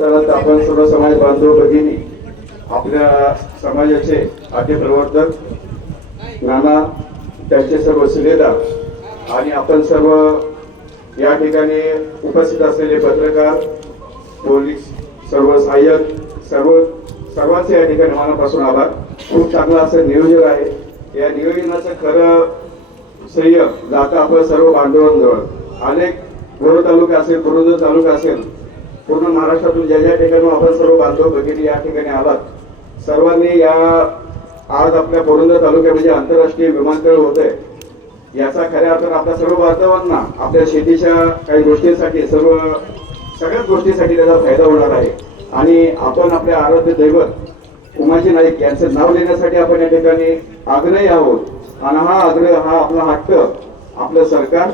चालत आपण सर्व समाज बांधव भगिनी आपल्या समाजाचे आद्य प्रवर्तक नाना त्यांचे सर्व सिलेदार आणि आपण सर्व या ठिकाणी उपस्थित असलेले पत्रकार पोलीस सर्व सहाय्यक सर्व सर्वांचे या ठिकाणी मनापासून आभार. खूप चांगलं असं नियोजन आहे. या नियोजनाचं खरं श्रेय जातं आपण सर्व बांधवांजवळ. अनेक गोर तालुका असेल पुरंदर तालुका असेल पूर्ण महाराष्ट्रातून ज्या ज्या ठिकाणी आपण सर्व बांधव भगिनी या ठिकाणी आलात सर्वांनी या आज आपल्या पोरंदर तालुक्यामध्ये म्हणजे आंतरराष्ट्रीय विमानतळ होत आहे याचा खऱ्या अर्थानं आपल्या सर्व बांधवांना आपल्या शेतीच्या काही गोष्टींसाठी सर्व सगळ्याच गोष्टीसाठी त्याचा फायदा होणार आहे. आणि आपण आपल्या आराध्य दैवत उमाजी नाईक यांचं नाव लिहिण्यासाठी आपण या ठिकाणी आग्रही आहोत. आणि हा आग्रह हा आपला हट्ट आपलं सरकार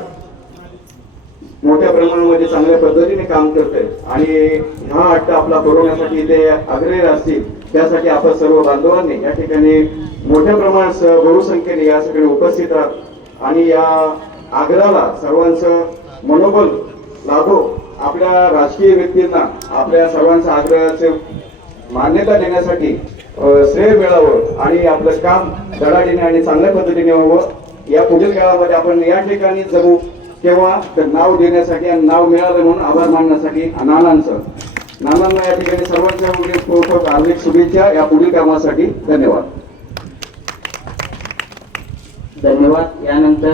मोठ्या प्रमाणामध्ये चांगल्या पद्धतीने काम करते आणि हा हट्ट आपला पुरवण्यासाठी ते आग्रही असतील त्यासाठी आपण सर्व बांधवांनी या ठिकाणी मोठ्या प्रमाणात बहुसंख्येने या सगळे उपस्थित आहात. आणि या आग्रहाला सर्वांचं मनोबल लाभो. आपल्या राजकीय व्यक्तींना आपल्या सर्वांच्या आग्रहाचे मान्यता देण्यासाठी श्रेय मिळावं आणि आपलं काम धडाडीने आणि चांगल्या पद्धतीने व्हावं. या पुढील काळामध्ये आपण या ठिकाणी जगू. तेव्हा तर नाव देण्यासाठी आणि नाव मिळालं म्हणून आभार मानण्यासाठी नानांचं. नानांना या ठिकाणी सर्वांच्या हार्दिक शुभेच्छा. या पुढील कामासाठी धन्यवाद. धन्यवाद. यानंतर